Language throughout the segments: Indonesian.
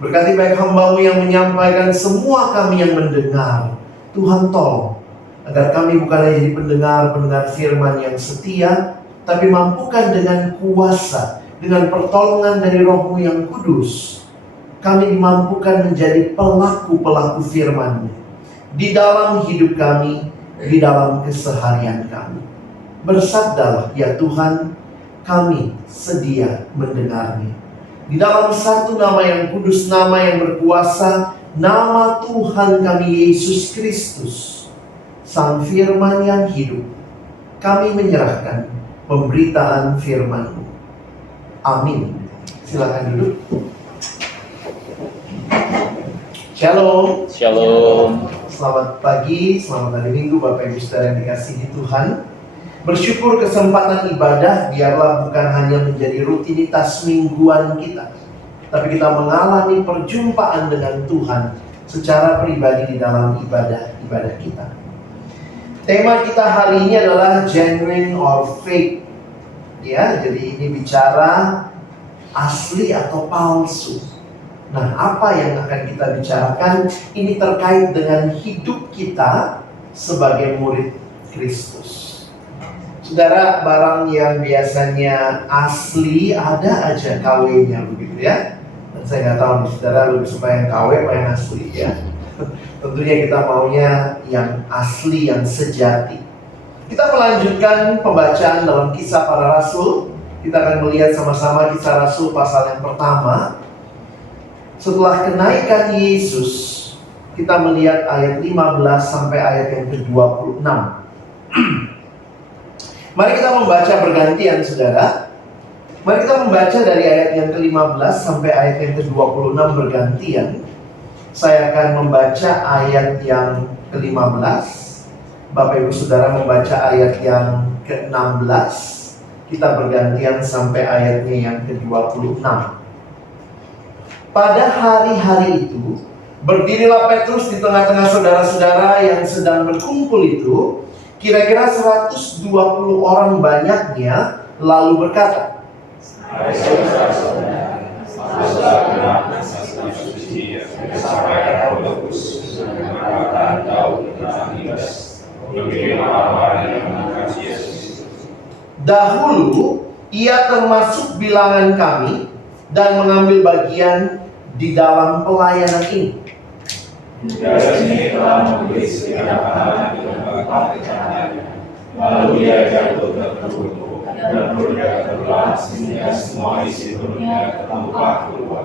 Berkati baik hamba-Mu yang menyampaikan, semua kami yang mendengar. Tuhan tolong, agar kami bukan hanya jadi pendengar firman yang setia, tapi mampukan dengan kuasa, dengan pertolongan dari Roh-Mu yang kudus, kami dimampukan menjadi pelaku-pelaku firman-Mu di dalam hidup kami, di dalam keseharian kami. Bersabdalah ya Tuhan, kami sedia mendengarnya. Di dalam satu nama yang kudus, nama yang berkuasa, nama Tuhan kami Yesus Kristus, Sang Firman yang hidup, kami menyerahkan pemberitaan firman-Mu. Amin. Silakan duduk. Shalom. Shalom. Selamat pagi, selamat hari Minggu Bapak Ibu Saudara yang dikasihi Tuhan. Bersyukur kesempatan ibadah biarlah bukan hanya menjadi rutinitas mingguan kita, tapi kita mengalami perjumpaan dengan Tuhan secara pribadi di dalam ibadah kita. Tema kita hari ini adalah genuine or fake. Ya, jadi ini bicara asli atau palsu. Nah, apa yang akan kita bicarakan ini terkait dengan hidup kita sebagai murid Kristus. Saudara, barang yang biasanya asli ada aja KW-nya begitu ya. Dan saya nggak tahu nih, saudara lebih suka yang KW apa yang asli ya. Tentunya kita maunya yang asli, yang sejati. Kita melanjutkan pembacaan dalam Kisah Para Rasul. Kita akan melihat sama-sama Kisah Rasul pasal yang pertama. Setelah kenaikan Yesus, kita melihat ayat 15 sampai ayat yang ke-26. Mari kita membaca bergantian, saudara. Mari kita membaca dari ayat yang ke-15 sampai ayat yang ke-26 bergantian. Saya akan membaca ayat yang ke-15. Bapak Ibu Saudara membaca ayat yang ke-16. Kita bergantian sampai ayatnya yang ke-26. Pada hari-hari itu, berdirilah Petrus di tengah-tengah saudara-saudara yang sedang berkumpul itu, kira-kira 120 orang banyaknya, lalu berkata, dahulu ia termasuk bilangan kami dan mengambil bagian di dalam pelayanan ini. Lalu ia jatuh terkutuk dan perutnya terbelah sehingga semua isi perutnya tertumpah keluar.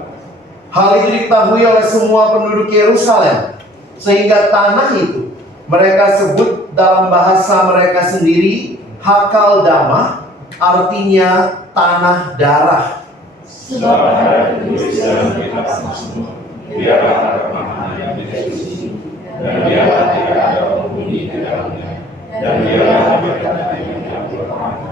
Hal itu diketahui oleh semua penduduk Yerusalem, sehingga tanah itu mereka sebut dalam bahasa mereka sendiri Hakal Damah, artinya tanah darah. Sebab ada ditulis dalam kitab Mazmur, biarlah ada makna yang tidak suci, dan biarlah tidak ada penghuni di dalamnya, dan biarlah berkata yang berkata.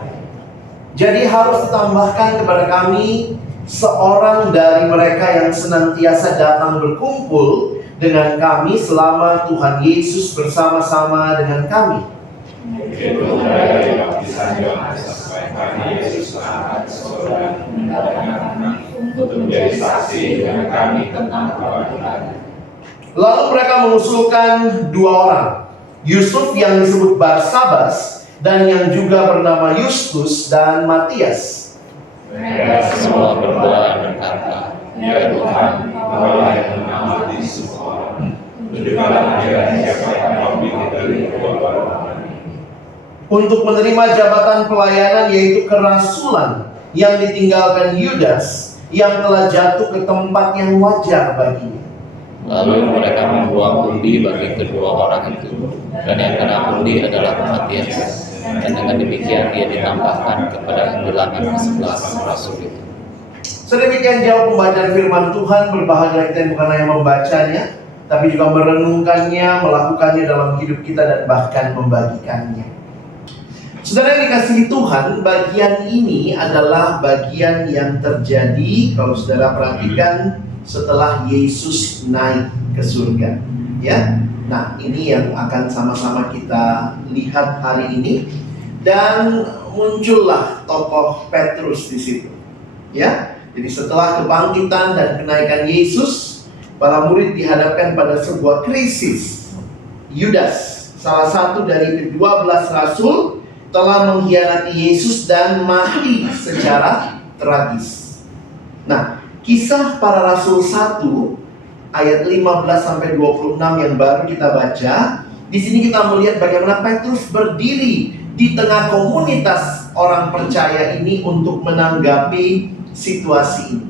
Jadi harus ditambahkan kepada kami seorang dari mereka yang senantiasa datang berkumpul dengan kami selama Tuhan Yesus bersama-sama dengan kami. Itu mereka yang baptisan Yohanes supaya kami Yesus angkat ke surga untuk menjadi saksi dengan kami tentang kebenaran. Lalu mereka mengusulkan dua orang, Yusuf yang disebut Barsabas dan yang juga bernama Yustus dan Matias. Mereka semua berdoa dan berkata, ya Tuhan, Kaulah yang mengamati semua orang. Tunjukkanlah jalan siapa yang Kau pilih dari kedua orang. Untuk menerima jabatan pelayanan yaitu kerasulan yang ditinggalkan Yudas yang telah jatuh ke tempat yang wajar baginya. Lalu mereka membuang undi bagi kedua orang itu, dan yang kena undi adalah Matias. Dan dengan demikian dia ditambahkan kepada bilangan ke-11 rasul itu. Sedemikian jauh pembacaan firman Tuhan. Berbahagia kita yang bukan hanya membacanya, tapi juga merenungkannya, melakukannya dalam hidup kita dan bahkan membagikannya. Saudara yang dikasihi Tuhan, bagian ini adalah bagian yang terjadi kalau saudara perhatikan setelah Yesus naik ke surga. Ya, nah ini yang akan sama-sama kita lihat hari ini. Dan muncullah tokoh Petrus di situ. Ya, jadi setelah kebangkitan dan kenaikan Yesus, Para murid dihadapkan pada sebuah krisis. Yudas, salah satu dari ke-12 rasul, telah mengkhianati Yesus dan mati secara tragis. Nah, Kisah Para Rasul 1 ayat 15-26 yang baru kita baca, di sini kita melihat bagaimana Petrus berdiri di tengah komunitas orang percaya ini untuk menanggapi situasi ini.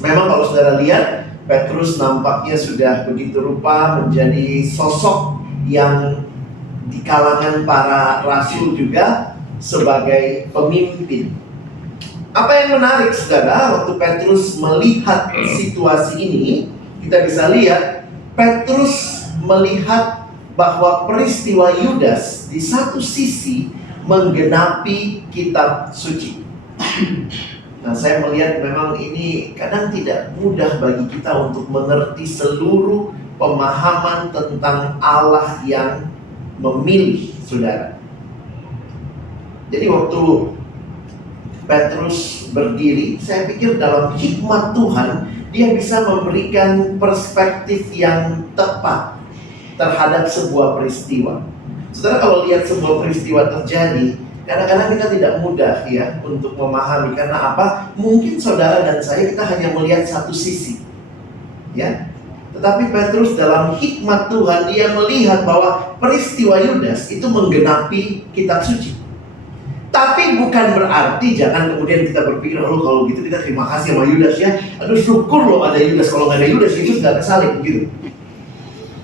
Memang kalau saudara lihat, Petrus nampaknya sudah begitu rupa menjadi sosok yang di kalangan para rasul juga sebagai pemimpin. Apa yang menarik saudara, waktu Petrus melihat situasi ini, kita bisa lihat Petrus melihat bahwa peristiwa Yudas di satu sisi menggenapi kitab suci. Nah, saya melihat memang ini kadang tidak mudah bagi kita untuk mengerti seluruh pemahaman tentang Allah yang memilih saudara. Jadi waktu Petrus berdiri, saya pikir dalam hikmat Tuhan, dia bisa memberikan perspektif yang tepat terhadap sebuah peristiwa. Saudara, kalau lihat sebuah peristiwa terjadi, kadang-kadang kita tidak mudah ya untuk memahami. Karena apa? Mungkin saudara dan saya, kita hanya melihat satu sisi, ya. Tetapi Petrus dalam hikmat Tuhan, dia melihat bahwa peristiwa Yudas itu menggenapi kitab suci. Tapi bukan berarti jangan kemudian kita berpikir, oh kalau gitu kita terima kasih sama Yudas ya. Aduh syukur loh ada Yudas, kalau nggak ada Yudas Yesus nggak kesalib gitu.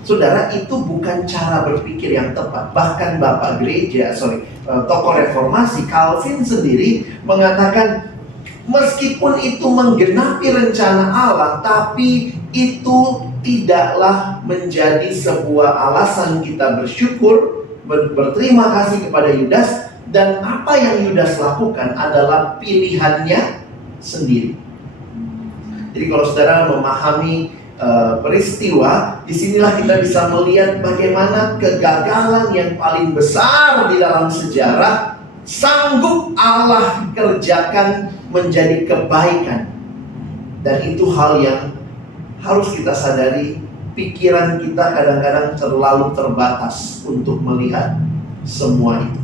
Saudara, itu bukan cara berpikir yang tepat. Bahkan tokoh reformasi Calvin sendiri mengatakan, meskipun itu menggenapi rencana Allah, tapi itu tidaklah menjadi sebuah alasan kita bersyukur, berterima kasih kepada Yudas. Dan apa yang Yudas lakukan adalah pilihannya sendiri. Jadi kalau saudara memahami peristiwa, disinilah kita bisa melihat bagaimana kegagalan yang paling besar di dalam sejarah sanggup Allah kerjakan menjadi kebaikan. Dan itu hal yang harus kita sadari. Pikiran kita kadang-kadang terlalu terbatas untuk melihat semua itu.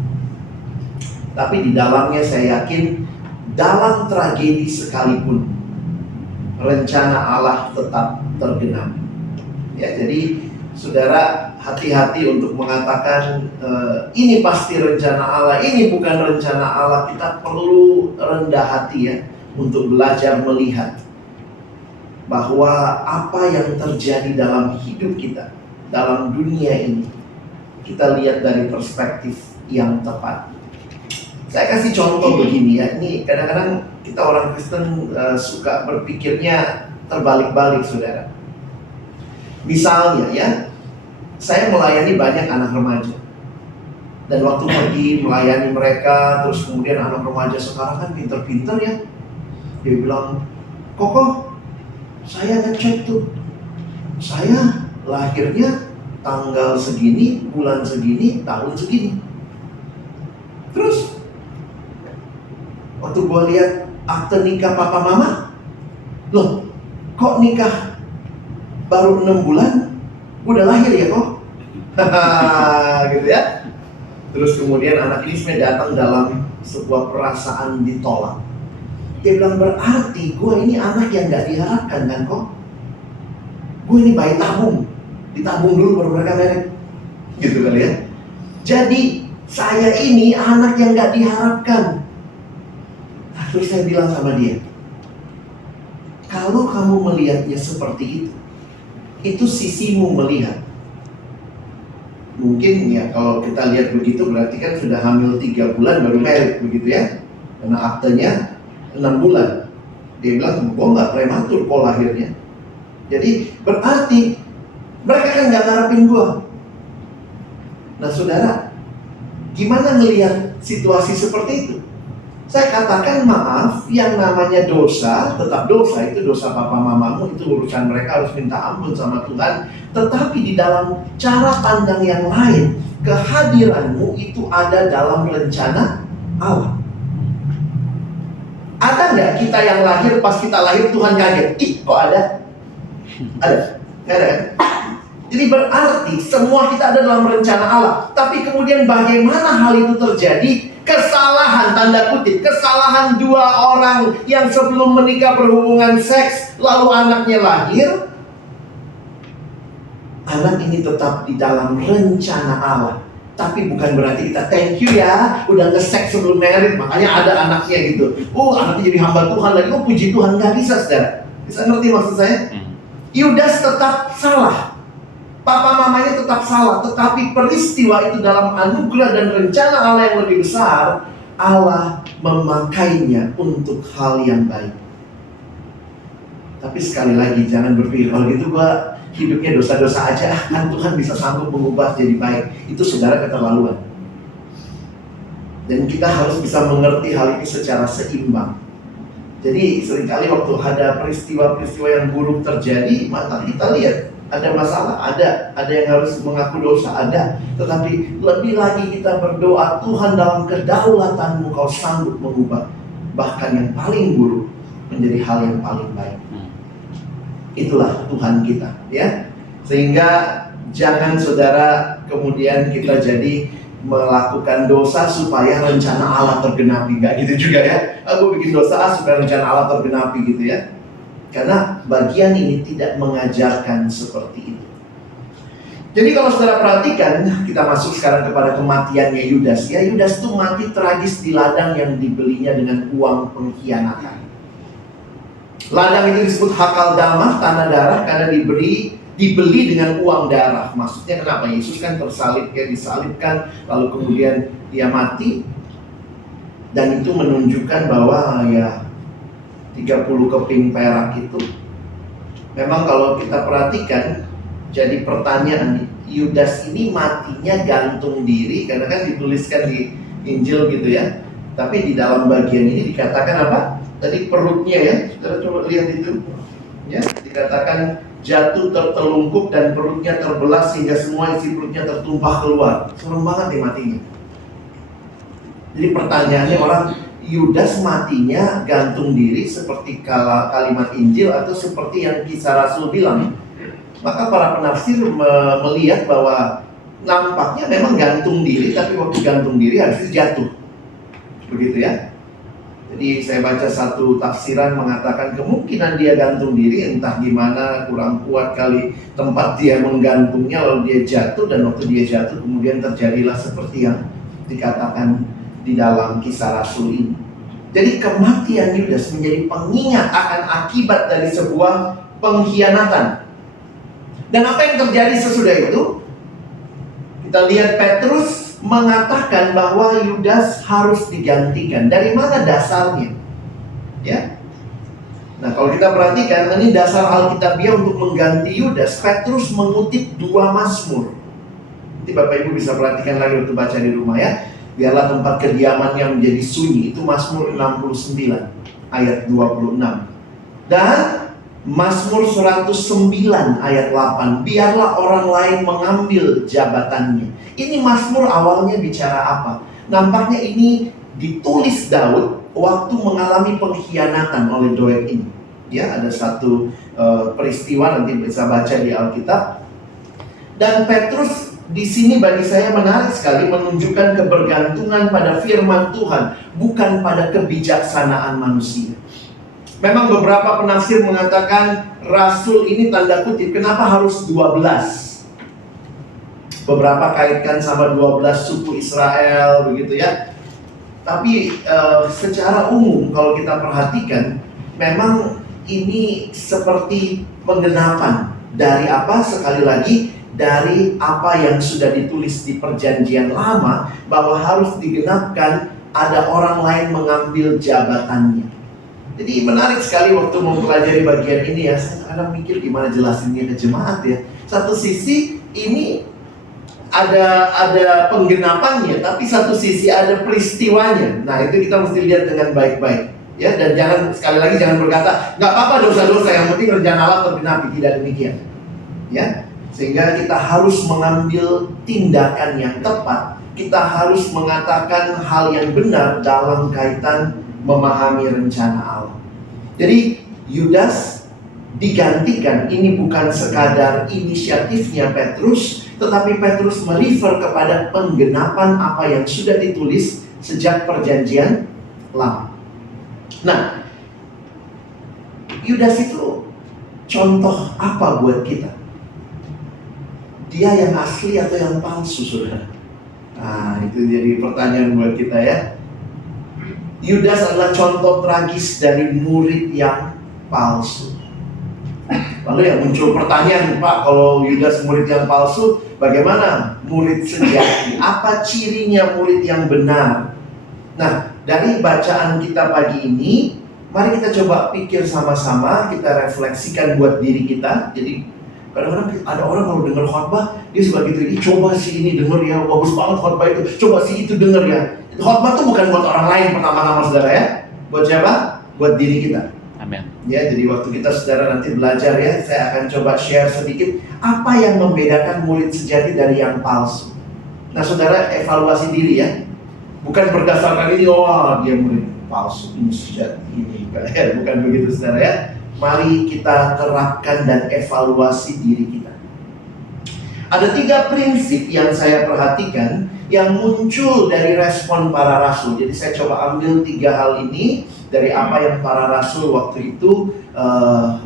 Tapi di dalamnya saya yakin, dalam tragedi sekalipun rencana Allah tetap tergenap. Ya, jadi saudara hati-hati untuk mengatakan ini pasti rencana Allah, ini bukan rencana Allah. Kita perlu rendah hati ya untuk belajar melihat bahwa apa yang terjadi dalam hidup kita, dalam dunia ini, kita lihat dari perspektif yang tepat. Saya kasih contoh begini ya, ini kadang-kadang kita orang Kristen suka berpikirnya terbalik-balik saudara. Misalnya ya, saya melayani banyak anak remaja. Dan waktu pergi melayani mereka, terus kemudian anak remaja sekarang kan pinter-pinter ya. Dia bilang, Koko, saya ngecek tuh, saya lahirnya tanggal segini, bulan segini, tahun segini. Terus waktu gue lihat akte nikah papa mama, loh kok nikah baru 6 bulan, udah lahir ya kok? Gitu ya. Terus kemudian anak ini sebenarnya datang dalam sebuah perasaan ditolak. Dia bilang, berarti gue ini anak yang gak diharapkan kan kok? Gue ini bayi tabung, ditabung dulu baru mereka merit. Gitu kali ya. Jadi saya ini anak yang gak diharapkan. Terus saya bilang sama dia, kalau kamu melihatnya seperti itu sisimu melihat. Mungkin ya kalau kita lihat begitu berarti kan sudah hamil 3 bulan baru merit begitu ya. Karena aktenya 6 bulan. Dia bilang, gue gak prematur kok lahirnya. Jadi berarti mereka kan gak ngarepin gue. Nah saudara, gimana ngelihat situasi seperti itu? Saya katakan maaf, yang namanya dosa, tetap dosa, itu dosa papa mamamu, itu urusan mereka, harus minta ampun sama Tuhan. Tetapi di dalam cara pandang yang lain, kehadiranmu itu ada dalam rencana Allah. Ada nggak kita yang lahir, pas kita lahir Tuhan kaget, ih kok ada? Ada? Nggak ada kan? Jadi berarti semua kita ada dalam rencana Allah. Tapi kemudian bagaimana hal itu terjadi? Kesalahan, tanda kutip, kesalahan dua orang yang sebelum menikah berhubungan seks, lalu anaknya lahir. Anak ini tetap di dalam rencana Allah. Tapi bukan berarti kita thank you ya, udah nge-seks sebelum married, makanya ada anaknya gitu. Oh, anaknya jadi hamba Tuhan lagi. Oh, puji Tuhan. Nggak bisa, saudara. Bisa ngerti maksud saya? Yudas tetap salah. Papa mamanya tetap salah. Tetapi peristiwa itu dalam anugerah dan rencana Allah yang lebih besar, Allah memakainya untuk hal yang baik. Tapi sekali lagi, jangan berpikir kalau gitu gua hidupnya dosa-dosa aja, kan Tuhan bisa sanggup mengubah jadi baik. Itu saudara keterlaluan. Dan kita harus bisa mengerti hal ini secara seimbang. Jadi seringkali waktu ada peristiwa-peristiwa yang buruk terjadi, maka kita lihat ada masalah, ada yang harus mengaku dosa, ada. Tetapi lebih lagi kita berdoa, Tuhan dalam kedaulatanmu kau sanggup mengubah bahkan yang paling buruk menjadi hal yang paling baik. Itulah Tuhan kita, ya. Sehingga jangan saudara kemudian kita jadi melakukan dosa supaya rencana Allah tergenapi. Enggak gitu juga ya. Aku bikin dosa supaya rencana Allah tergenapi gitu ya. Karena bagian ini tidak mengajarkan seperti itu. Jadi kalau saudara perhatikan, kita masuk sekarang kepada kematiannya Yudas. Ya, Yudas itu mati tragis di ladang yang dibelinya dengan uang pengkhianatan. Ladang itu disebut Hakal Damah, tanah darah, karena dibeli dengan uang darah. Maksudnya kenapa? Yesus kan tersalib, ya, disalibkan, lalu kemudian dia mati. Dan itu menunjukkan bahwa ya 30 keping perak itu memang kalau kita perhatikan, jadi pertanyaan, Yudas ini matinya gantung diri, karena kan dituliskan di Injil gitu ya. Tapi di dalam bagian ini dikatakan apa? Tadi perutnya ya, saudara coba lihat itu ya, dikatakan jatuh tertelungkup dan perutnya terbelah sehingga semua isi perutnya tertumpah keluar. Serem banget nih matinya. Jadi pertanyaannya orang, Yudas matinya gantung diri seperti kalimat Injil atau seperti yang Kisah Rasul bilang? Maka para penafsir melihat bahwa nampaknya memang gantung diri, tapi waktu gantung diri harusnya jatuh. Begitu ya. Jadi saya baca satu tafsiran mengatakan kemungkinan dia gantung diri, entah gimana, kurang kuat kali tempat dia menggantungnya, lalu dia jatuh, dan waktu dia jatuh kemudian terjadilah seperti yang dikatakan di dalam Kisah Rasul ini. Jadi kematian Yudas menjadi pengingat akan akibat dari sebuah pengkhianatan. Dan apa yang terjadi sesudah itu? Kita lihat Petrus mengatakan bahwa Yudas harus digantikan. Dari mana dasarnya? Ya. Nah, kalau kita perhatikan, ini dasar Alkitabiah untuk mengganti Yudas. Petrus mengutip 2 Mazmur. Nanti Bapak Ibu bisa perhatikan lagi waktu baca di rumah ya. Biarlah tempat kediamannya menjadi sunyi. Itu Mazmur 69 ayat 26. Dan Mazmur 109 ayat 8. Biarlah orang lain mengambil jabatannya. Ini Mazmur awalnya bicara apa? Nampaknya ini ditulis Daud waktu mengalami pengkhianatan oleh Doeg ini. Ya, ada satu peristiwa, nanti bisa baca di Alkitab. Dan Petrus di sini bagi saya menarik sekali, menunjukkan kebergantungan pada firman Tuhan, bukan pada kebijaksanaan manusia. Memang beberapa penafsir mengatakan Rasul ini tanda kutip, kenapa harus 12? Beberapa kaitkan sama 12 suku Israel begitu ya. Tapi secara umum kalau kita perhatikan, memang ini seperti penggenapan dari apa? Sekali lagi, dari apa yang sudah ditulis di perjanjian lama, bahwa harus digenapkan, ada orang lain mengambil jabatannya. Jadi menarik sekali waktu mempelajari bagian ini ya. Saya kadang mikir gimana jelasinnya ke jemaat ya. Satu sisi ini ada penggenapannya, tapi satu sisi ada peristiwanya. Nah, itu kita mesti lihat dengan baik-baik ya. Dan jangan, sekali lagi jangan berkata nggak apa-apa dosa-dosa, yang penting rencana Allah tergenapi. Tidak demikian ya. Sehingga kita harus mengambil tindakan yang tepat. Kita harus mengatakan hal yang benar dalam kaitan memahami rencana Allah. Jadi Yudas digantikan. Ini bukan sekadar inisiatifnya Petrus, tetapi Petrus merefer kepada penggenapan apa yang sudah ditulis sejak perjanjian lama. Nah, Yudas itu contoh apa buat kita? Dia yang asli atau yang palsu, saudara? Nah, itu jadi pertanyaan buat kita ya. Yudas adalah contoh tragis dari murid yang palsu. Lalu yang muncul pertanyaan, Pak, kalau Yudas murid yang palsu, bagaimana murid sejati? Apa cirinya murid yang benar? Nah, dari bacaan kita pagi ini, mari kita coba pikir sama-sama, kita refleksikan buat diri kita. Jadi kadang-kadang ada orang kalau dengar khotbah, dia suka gitu, coba sih ini denger ya, bagus banget khotbah itu, coba sih itu denger ya. Khotbah itu bukan buat orang lain pertama-tama, saudara ya. Buat siapa? Buat diri kita. Amin. Ya, jadi waktu kita saudara nanti belajar ya, saya akan coba share sedikit apa yang membedakan murid sejati dari yang palsu. Nah, saudara evaluasi diri ya. Bukan berdasarkan ini, oh dia murid palsu, ini sejati, ini bukan begitu saudara ya. Mari kita terapkan dan evaluasi diri kita. Ada 3 prinsip yang saya perhatikan yang muncul dari respon para rasul. Jadi saya coba ambil 3 hal ini dari apa yang para rasul waktu itu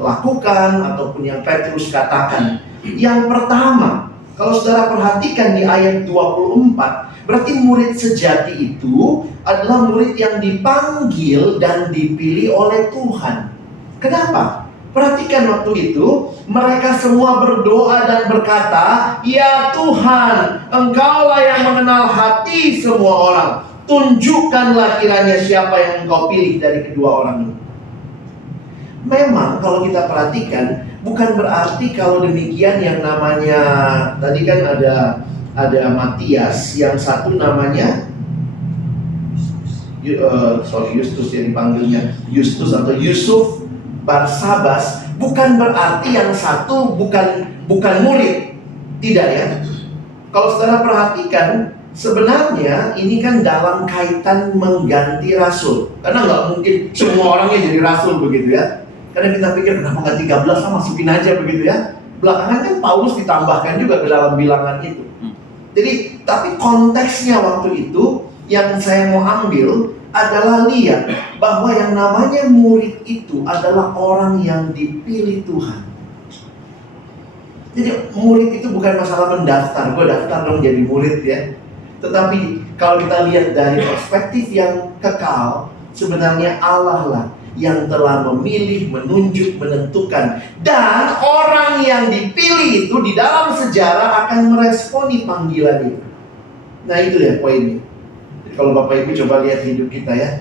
lakukan ataupun yang Petrus katakan. Yang pertama, kalau saudara perhatikan di ayat 24, berarti murid sejati itu adalah murid yang dipanggil dan dipilih oleh Tuhan. Kenapa? Perhatikan waktu itu, mereka semua berdoa dan berkata, "Ya Tuhan, Engkaulah yang mengenal hati semua orang. Tunjukkanlah kiranya siapa yang Engkau pilih dari kedua orang ini." Memang kalau kita perhatikan, bukan berarti kalau demikian yang namanya, tadi kan ada Matias, yang satu namanya Justus yang dipanggilnya Justus atau Yusuf Barsabas, bukan berarti yang satu bukan murid. Tidak ya. Kalau saudara perhatikan, sebenarnya ini kan dalam kaitan mengganti rasul. Karena nggak mungkin semua orangnya jadi rasul begitu ya. Karena kita pikir kenapa nggak 13 lah, masukin aja begitu ya. Belakangan kan Paulus ditambahkan juga ke dalam bilangan itu. Jadi, tapi konteksnya waktu itu yang saya mau ambil adalah lihat bahwa yang namanya murid itu adalah orang yang dipilih Tuhan. Jadi murid itu bukan masalah mendaftar, gue daftar dong jadi murid ya. Tetapi kalau kita lihat dari perspektif yang kekal, sebenarnya Allah lah yang telah memilih, menunjuk, menentukan. Dan orang yang dipilih itu di dalam sejarah akan meresponi panggilan itu. Nah itu ya poinnya. Kalau Bapak Ibu coba lihat hidup kita ya,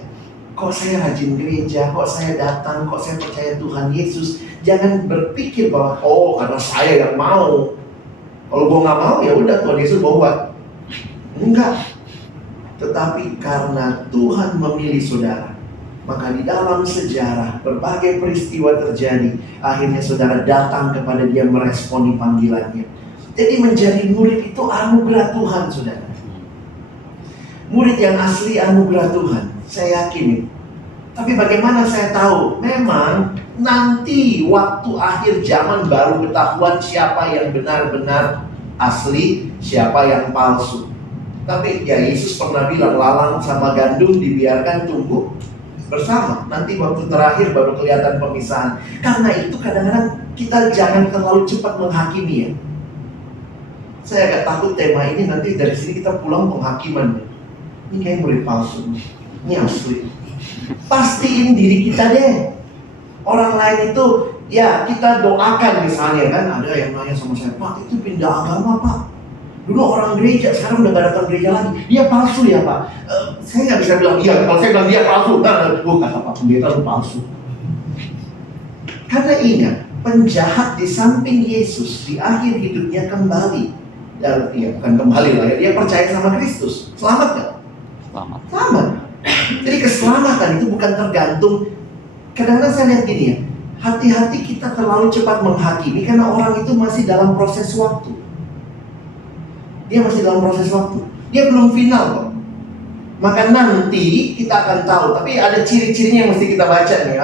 kok saya rajin gereja, kok saya datang, kok saya percaya Tuhan Yesus. Jangan berpikir bahwa oh karena saya yang mau. Kalau gue nggak mau ya udah Tuhan Yesus bawa. Enggak. Tetapi karena Tuhan memilih saudara, maka di dalam sejarah berbagai peristiwa terjadi. Akhirnya saudara datang kepada Dia meresponi panggilannya. Jadi menjadi murid itu anugerah Tuhan, saudara. Murid yang asli anugerah Tuhan, saya yakin. Tapi bagaimana saya tahu? Memang nanti waktu akhir zaman baru ketahuan siapa yang benar-benar asli, siapa yang palsu. Tapi ya Yesus pernah bilang lalang sama gandum dibiarkan tumbuh bersama. Nanti waktu terakhir baru kelihatan pemisahan. Karena itu kadang-kadang kita jangan terlalu cepat menghakimi ya. Saya agak takut tema ini nanti dari sini kita pulang penghakiman. Ini kayak murid palsu, ini asli. Pastiin diri kita deh. Orang lain itu, ya kita doakan misalnya kan. Ada yang nanya sama saya, "Pak itu pindah agama Pak. Dulu orang gereja, sekarang udah gak datang gereja lagi. Dia palsu ya Pak?" Saya gak bisa bilang, iya kalau saya bilang dia palsu. Kata Pak Pendeta lu palsu. Karena ingat, penjahat di samping Yesus di akhir hidupnya kembali. Ya bukan kembali lah ya, dia percaya sama Kristus. Selamat gak? Selamat. Jadi keselamatan itu bukan tergantung. Kadang-kadang saya lihat gini ya, hati-hati kita terlalu cepat menghakimi karena orang itu masih dalam proses waktu. Dia masih dalam proses waktu. Dia belum final kok. Maka nanti kita akan tahu. Tapi ada ciri-cirinya yang mesti kita baca nih.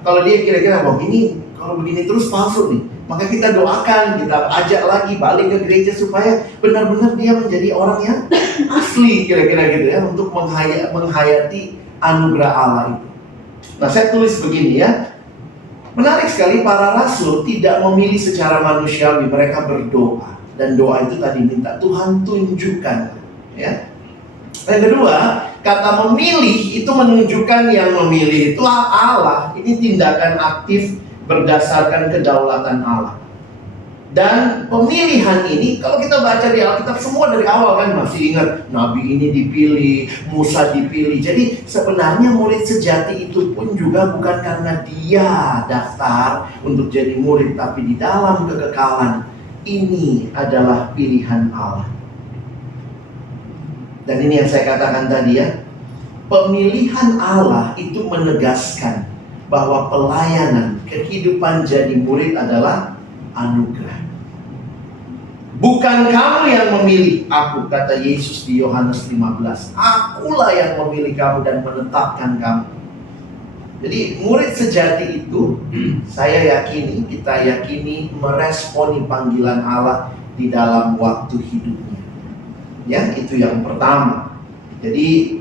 Kalau dia kira-kira, wah ini kalau begini terus palsu nih. Maka kita doakan, kita ajak lagi balik ke gereja supaya benar-benar dia menjadi orang yang asli, kira-kira gitu ya, untuk menghayati anugerah Allah itu. Nah, saya tulis begini ya. Menarik sekali, para rasul tidak memilih secara manusiawi, mereka berdoa. Dan doa itu tadi minta Tuhan tunjukkan, ya. Yang kedua, kata memilih itu menunjukkan yang memilih itu Allah. Ini tindakan aktif berdasarkan kedaulatan Allah. Dan pemilihan ini, kalau kita baca di Alkitab semua dari awal kan masih ingat Nabi ini dipilih, Musa dipilih. Jadi sebenarnya murid sejati itu pun juga bukan karena dia daftar untuk jadi murid, tapi di dalam kekekalan ini adalah pilihan Allah. Dan ini yang saya katakan tadi ya, pemilihan Allah itu menegaskan bahwa pelayanan, kehidupan jadi murid adalah anugerah. Bukan kamu yang memilih aku, kata Yesus di Yohanes 15. Akulah yang memilih kamu dan menetapkan kamu. Jadi murid sejati itu, saya yakini, kita yakini meresponi panggilan Allah di dalam waktu hidupnya. Ya, itu yang pertama. Jadi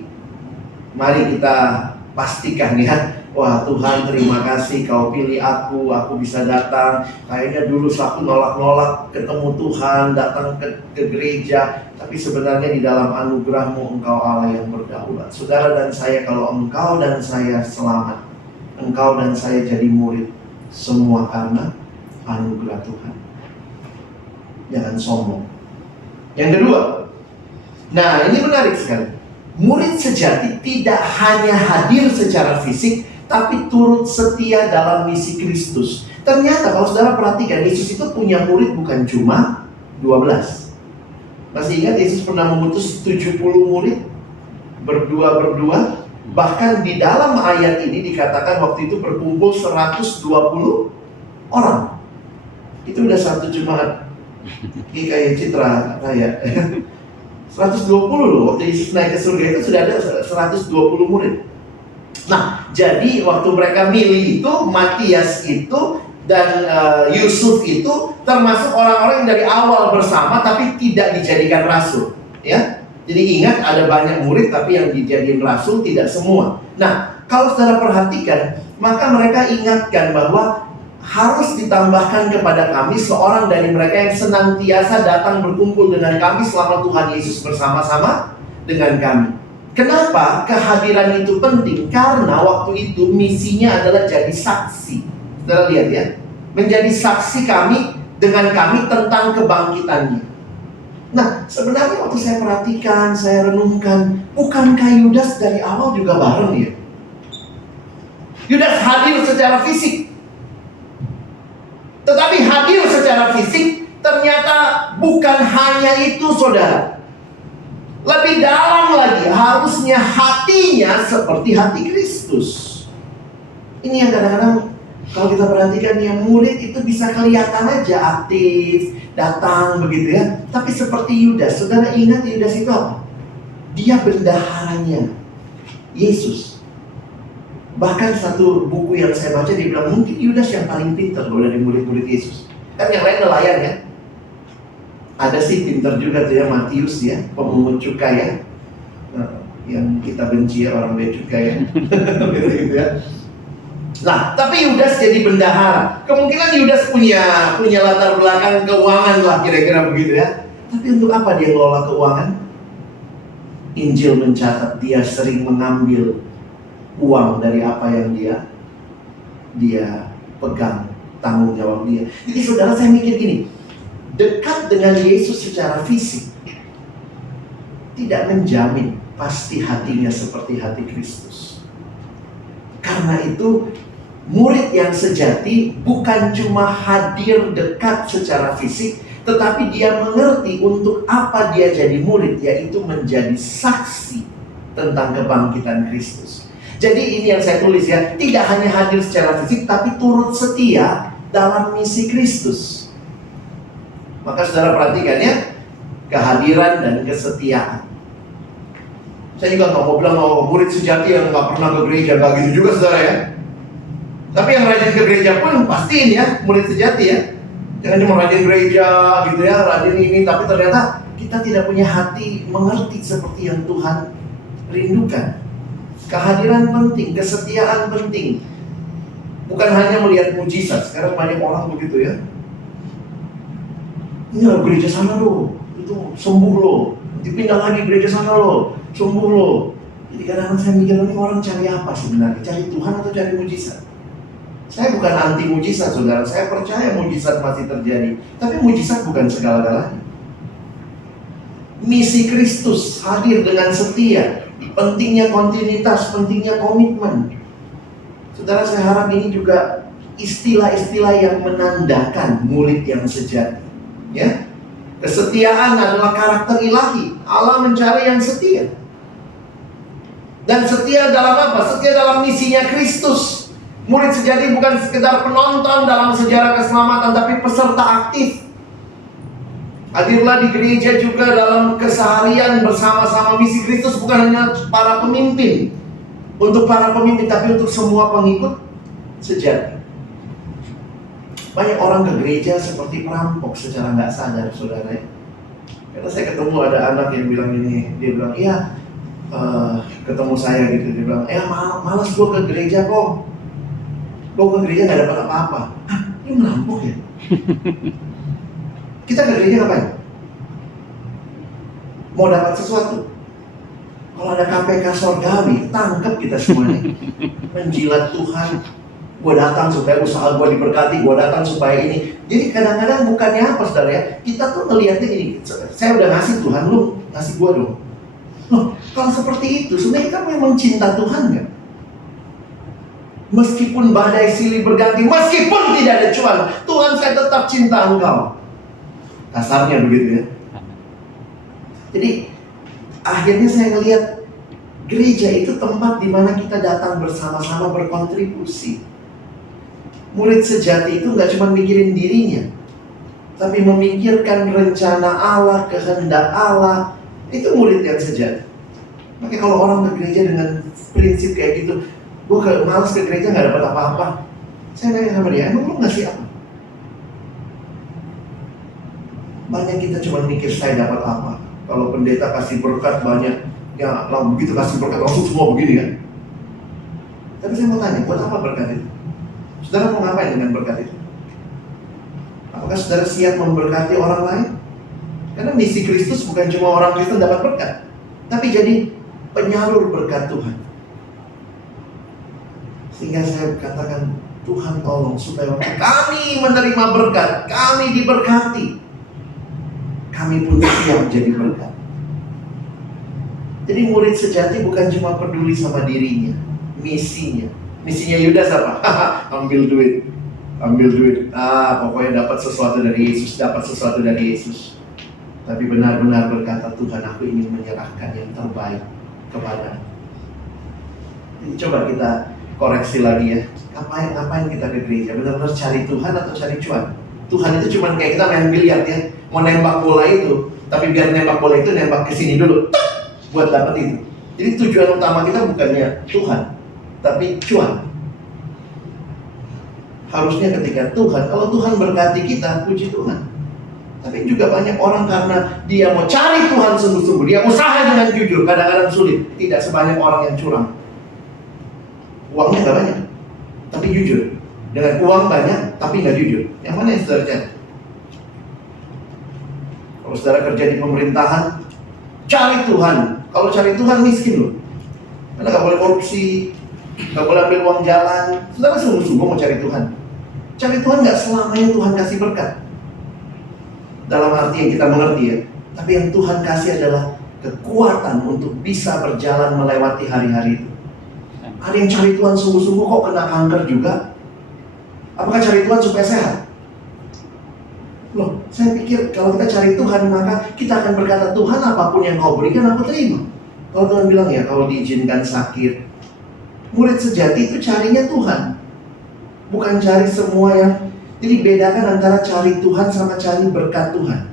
mari kita pastikan ya, wah Tuhan terima kasih kau pilih aku bisa datang. Kayaknya dulu aku nolak-nolak ketemu Tuhan, datang ke gereja. Tapi sebenarnya di dalam anugerah-Mu Engkau Allah yang berdaulat. Saudara dan saya, kalau engkau dan saya selamat, engkau dan saya jadi murid, semua karena anugerah Tuhan. Jangan sombong. Yang kedua, nah ini menarik sekali. Murid sejati tidak hanya hadir secara fisik, tapi turut setia dalam misi Kristus. Ternyata kalau saudara perhatikan, Yesus itu punya murid bukan cuma 12. Masih ingat Yesus pernah mengutus 70 murid berdua-berdua. Bahkan di dalam ayat ini dikatakan waktu itu berkumpul 120 orang. Itu udah satu jemaat. Ini kayak Citra Raya. 120 loh, waktu Yesus naik ke surga itu sudah ada 120 murid. Nah, jadi waktu mereka milih itu, Matias itu dan Yusuf itu termasuk orang-orang yang dari awal bersama tapi tidak dijadikan rasul, ya. Jadi ingat, ada banyak murid tapi yang dijadikan rasul tidak semua. Nah, kalau saudara perhatikan, maka mereka ingatkan bahwa harus ditambahkan kepada kami seorang dari mereka yang senantiasa datang berkumpul dengan kami selama Tuhan Yesus bersama-sama dengan kami. Kenapa kehadiran itu penting? Karena waktu itu misinya adalah jadi saksi. Saudara lihat ya, menjadi saksi kami dengan kami tentang kebangkitannya. Nah, sebenarnya waktu saya perhatikan, saya renungkan, bukankah Yudas dari awal juga bareng ya? Yudas hadir secara fisik. Tetapi hadir secara fisik ternyata bukan hanya itu, saudara. Lebih dalam lagi, harusnya hatinya seperti hati Kristus. Ini yang kadang-kadang kalau kita perhatikan, yang murid itu bisa kelihatan aja aktif, datang begitu ya. Tapi seperti Yudas, saudara ingat Yudas itu apa? Dia bendaharanya Yesus. Bahkan satu buku yang saya baca, dia bilang mungkin Yudas yang paling pintar loh dari murid-murid Yesus. Kan yang lain nelayan ya. Ada sih pintar juga tuh ya, Matius ya, pemungut cukai ya. Nah, yang kita benci ya, orang bea cukai ya. Gitu ya. Nah, tapi Yudas jadi bendahara. Kemungkinan Yudas punya latar belakang keuangan lah, kira-kira begitu ya. Tapi untuk apa dia ngelola keuangan? Injil mencatat dia sering mengambil uang dari apa yang dia pegang, tanggung jawab dia. Jadi saudara, saya mikir gini, dekat dengan Yesus secara fisik tidak menjamin pasti hatinya seperti hati Kristus. Karena itu murid yang sejati bukan cuma hadir dekat secara fisik, tetapi dia mengerti untuk apa dia jadi murid, yaitu menjadi saksi tentang kebangkitan Kristus. Jadi ini yang saya tulis ya, tidak hanya hadir secara fisik, tapi turut setia dalam misi Kristus. Maka saudara perhatikan ya, kehadiran dan kesetiaan. Saya juga nggak mau bilang murid sejati yang nggak pernah ke gereja, nggak gitu juga saudara ya. Tapi yang rajin ke gereja pun pastiin ya, murid sejati ya. Jangan cuma rajin gereja gitu ya, rajin ini, tapi ternyata kita tidak punya hati mengerti seperti yang Tuhan rindukan. Kehadiran penting, kesetiaan penting. Bukan hanya melihat mujizat. Sekarang banyak orang begitu ya. Iya, gereja sana loh, itu sembuh loh. Dipindah lagi gereja sana loh, sembuh loh. Jadi kadang-kadang saya mikir, ini orang cari apa sebenarnya? Cari Tuhan atau cari mujizat? Saya bukan anti mujizat, saudara. Saya percaya mujizat masih terjadi. Tapi mujizat bukan segala-galanya. Misi Kristus hadir dengan setia. Pentingnya kontinuitas, pentingnya komitmen. Saudara, saya harap ini juga istilah-istilah yang menandakan murid yang sejati. Ya, kesetiaan adalah karakter ilahi. Allah mencari yang setia. Dan setia dalam apa? Setia dalam misinya Kristus. Murid sejati bukan sekedar penonton dalam sejarah keselamatan, tapi peserta aktif. Hadirlah di gereja juga dalam keseharian bersama-sama. Misi Kristus bukan hanya para pemimpin, untuk para pemimpin, tapi untuk semua pengikut sejati. Banyak orang ke gereja seperti perampok secara nggak sadar, saudara. Karena saya ketemu ada anak yang bilang ini, dia bilang, iya, ketemu saya gitu, dia bilang, malas gue ke gereja kok. Gue ke gereja nggak dapat apa-apa. Hah, ini merampok ya? Kita ke gereja ngapain? Mau dapat sesuatu. Kalau ada KPK sorgawi, tangkap kita semuanya. Menjilat Tuhan. Gue datang supaya usaha gue diberkati, gue datang supaya ini. Jadi kadang-kadang bukannya apa, saudara ya, kita tuh ngelihatnya ini, saya udah ngasih Tuhan, lu ngasih gue dong. Loh, kalau seperti itu, sebenarnya kita memang cinta Tuhan kan? Meskipun badai silih berganti, meskipun tidak ada cuan, Tuhan, saya tetap cinta Engkau. Kasarnya begitu ya. Jadi akhirnya saya ngelihat gereja itu tempat di mana kita datang bersama-sama berkontribusi. Murid sejati itu nggak cuma mikirin dirinya, tapi memikirkan rencana Allah, kehendak Allah. Itu murid yang sejati. Makanya kalau orang ke gereja dengan prinsip kayak gitu, gue malas ke gereja nggak dapat apa-apa. Saya nanya sama dia, emang lu ngasih apa? Banyak kita cuma mikir saya dapat apa. Kalau pendeta kasih berkat banyak, ya begitu kasih berkat langsung semua begini kan. Tapi saya mau tanya, buat apa berkat itu? Saudara mau ngapain dengan berkat itu? Apakah saudara siap memberkati orang lain? Karena misi Kristus bukan cuma orang Kristen dapat berkat, tapi jadi penyalur berkat Tuhan. Sehingga saya katakan, Tuhan tolong supaya kami menerima berkat, kami diberkati, kami pun siap jadi berkat. Jadi murid sejati bukan cuma peduli sama dirinya, misinya. Misinya Yudas apa? Ambil duit. Pokoknya dapat sesuatu dari Yesus, Tapi benar-benar berkata, Tuhan, aku ingin menyerahkan yang terbaik kepada. Jadi coba kita koreksi lagi ya. Ngapain kita ke gereja? Benar-benar cari Tuhan atau cari cuan? Tuhan itu cuma kayak kita main biliar ya. Mau nembak bola itu, tapi biar nembak bola itu nembak ke sini dulu, buat dapat itu. Jadi tujuan utama kita bukannya Tuhan, tapi cuan. Harusnya ketika Tuhan, kalau Tuhan berkati kita, puji Tuhan. Tapi juga banyak orang karena dia mau cari Tuhan sungguh-sungguh, dia usaha dengan jujur, kadang-kadang sulit. Tidak sebanyak orang yang curang. Uangnya gak banyak, tapi jujur. Dengan uang banyak, tapi gak jujur. Yang mana yang saudara cari? Kalau saudara kerja di pemerintahan, cari Tuhan. Kalau cari Tuhan miskin loh. Karena gak boleh korupsi, gak boleh ambil uang jalan. Saudara sungguh-sungguh mau cari Tuhan. Cari Tuhan gak selamanya Tuhan kasih berkat. Dalam arti yang kita mengerti ya. Tapi yang Tuhan kasih adalah kekuatan untuk bisa berjalan melewati hari-hari itu. Ada yang cari Tuhan sungguh-sungguh kok kena kanker juga. Apakah cari Tuhan supaya sehat? Loh, saya pikir kalau kita cari Tuhan, maka kita akan berkata, Tuhan, apapun yang kau berikan aku terima. Kalau Tuhan bilang ya, kalau diizinkan sakit, murid sejati itu carinya Tuhan, bukan cari semua yang. Jadi bedakan antara cari Tuhan sama cari berkat Tuhan.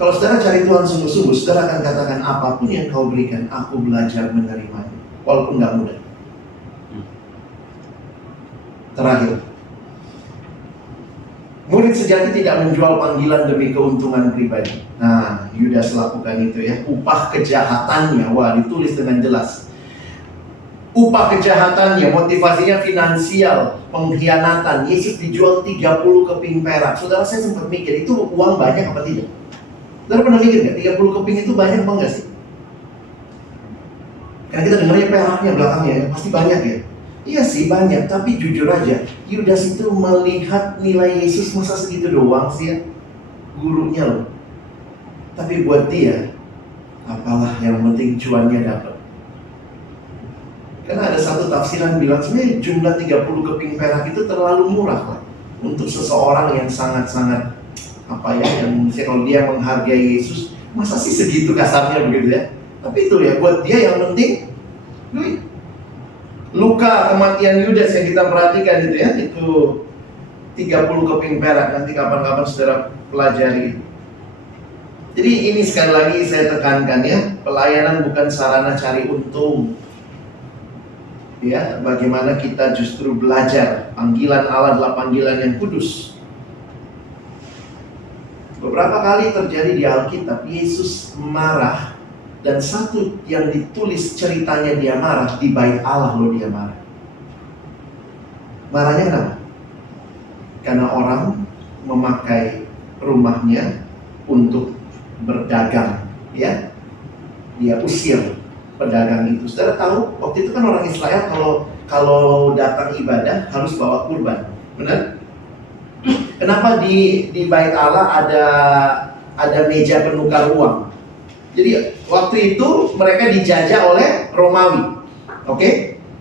Kalau saudara cari Tuhan sungguh-sungguh, saudara akan katakan, apapun yang kau berikan, aku belajar menerimanya, walaupun gak mudah. Terakhir, murid sejati tidak menjual panggilan demi keuntungan pribadi. Nah, Yudas lakukan itu ya. Upah kejahatannya, wah ditulis dengan jelas. Upah kejahatannya, motivasinya finansial, pengkhianatan. Yesus dijual 30 keping perak. Saudara, saya sempat mikir, itu uang banyak apa tidak? Saudara pernah mikir nggak? 30 keping itu banyak apa enggak sih? Karena kita dengarnya peraknya belakangnya, ya, pasti banyak ya. Iya sih banyak, tapi jujur aja, Yudas itu melihat nilai Yesus masa segitu doang sih ya, gurunya loh. Tapi buat dia, apalah yang penting cuannya dapat. Karena ada satu tafsiran bilang sebenarnya jumlah 30 keping perak itu terlalu murah lah untuk seseorang yang sangat-sangat yang kalau dia menghargai Yesus, masa sih segitu kasarnya begitu ya. Tapi itu ya buat dia yang penting duit. Luka kematian Yudas yang kita perhatikan itu ya, itu 30 keping perak. Nanti kapan-kapan saudara pelajari. Jadi ini sekali lagi saya tekankan ya, pelayanan bukan sarana cari untung. Ya, bagaimana kita justru belajar panggilan Allah adalah panggilan yang kudus. Beberapa kali terjadi di Alkitab, Yesus marah. Dan satu yang ditulis ceritanya dia marah, di bait Allah loh dia marah. Marahnya kenapa? Karena orang memakai rumahnya untuk berdagang, ya. Dia usir pedagang itu. Saudara tahu, waktu itu kan orang Israel kalau datang ibadah harus bawa kurban, benar? Kenapa di bait Allah ada meja penukar uang? Jadi waktu itu mereka dijajah oleh Romawi, oke?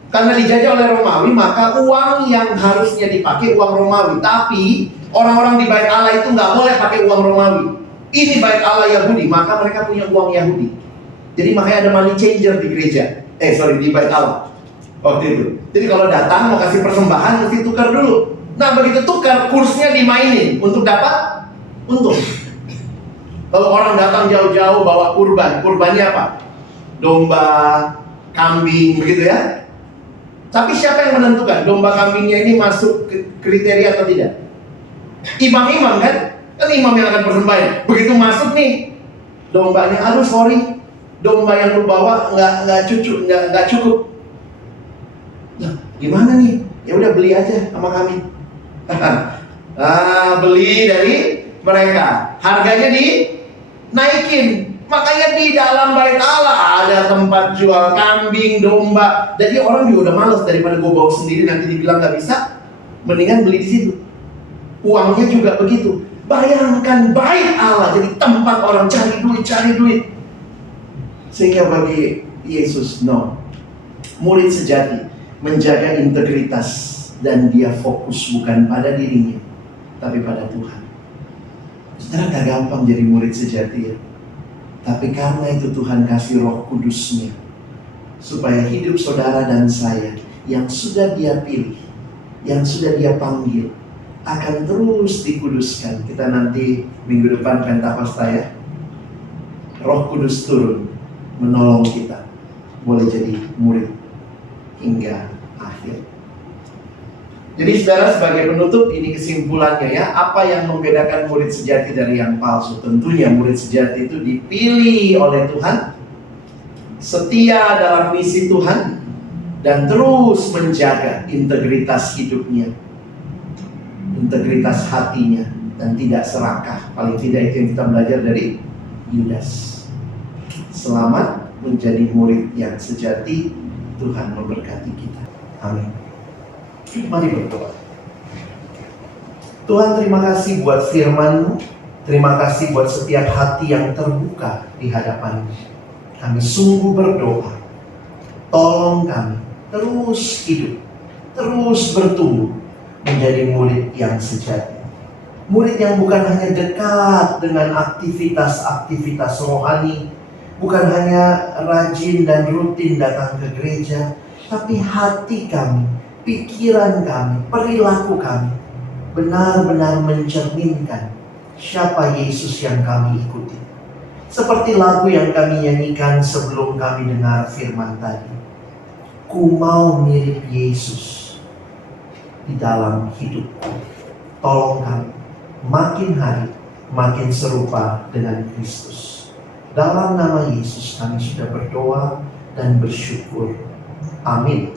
Karena dijajah oleh Romawi, maka uang yang harusnya dipakai uang Romawi. Tapi orang-orang di bait Allah itu nggak boleh pakai uang Romawi. Ini bait Allah Yahudi, maka mereka punya uang Yahudi. Jadi makanya ada money changer di gereja. Di bait Allah waktu itu. Jadi kalau datang mau kasih persembahan mesti tukar dulu. Nah begitu tukar, kursnya dimainin untuk dapat untung. Kalau orang datang jauh-jauh bawa kurban, kurbannya apa? Domba, kambing, begitu ya. Tapi siapa yang menentukan domba kambingnya ini masuk ke kriteria atau tidak? Imam-imam kan? Kan imam yang akan persembahan. Begitu masuk nih, dombanya, aduh sorry, domba yang lu bawa nggak cukup. Nah, gimana nih? Ya udah beli aja sama kami. Beli dari mereka. Harganya dinaikin. Makanya di dalam bait Allah ada tempat jual kambing, domba. Jadi orang juga udah males, daripada gue bawa sendiri nanti dibilang nggak bisa, mendingan beli di situ. Uangnya juga begitu. Bayangkan bait Allah jadi tempat orang cari duit. Sehingga bagi Yesus, murid sejati menjaga integritas dan dia fokus bukan pada dirinya, tapi pada Tuhan. Saudara, gak gampang jadi murid sejati ya. Tapi karena itu Tuhan kasih Roh Kudus-Nya supaya hidup saudara dan saya yang sudah dia pilih, yang sudah dia panggil, akan terus dikuduskan. Kita nanti minggu depan Pentakosta ya, Roh Kudus turun menolong kita boleh jadi murid hingga akhir. Jadi saudara, sebagai penutup ini kesimpulannya ya, apa yang membedakan murid sejati dari yang palsu? Tentunya murid sejati itu dipilih oleh Tuhan, setia dalam misi Tuhan, dan terus menjaga integritas hidupnya, integritas hatinya, dan tidak serakah. Paling tidak itu yang kita belajar dari Yudas. Selamat menjadi murid yang sejati. Tuhan memberkati kita. Amin. Mari berdoa. Tuhan, terima kasih buat firman-Mu. Terima kasih buat setiap hati yang terbuka di hadapan-Mu. Kami sungguh berdoa, tolong kami terus hidup, terus bertumbuh menjadi murid yang sejati. Murid yang bukan hanya dekat dengan aktivitas-aktivitas rohani, bukan hanya rajin dan rutin datang ke gereja, tapi hati kami, pikiran kami, perilaku kami benar-benar mencerminkan siapa Yesus yang kami ikuti. Seperti lagu yang kami nyanyikan sebelum kami dengar firman tadi. Ku mau mirip Yesus. di dalam hidupku. Tolong kami makin hari makin serupa dengan Kristus. Dalam nama Yesus kami sudah berdoa dan bersyukur. Amin.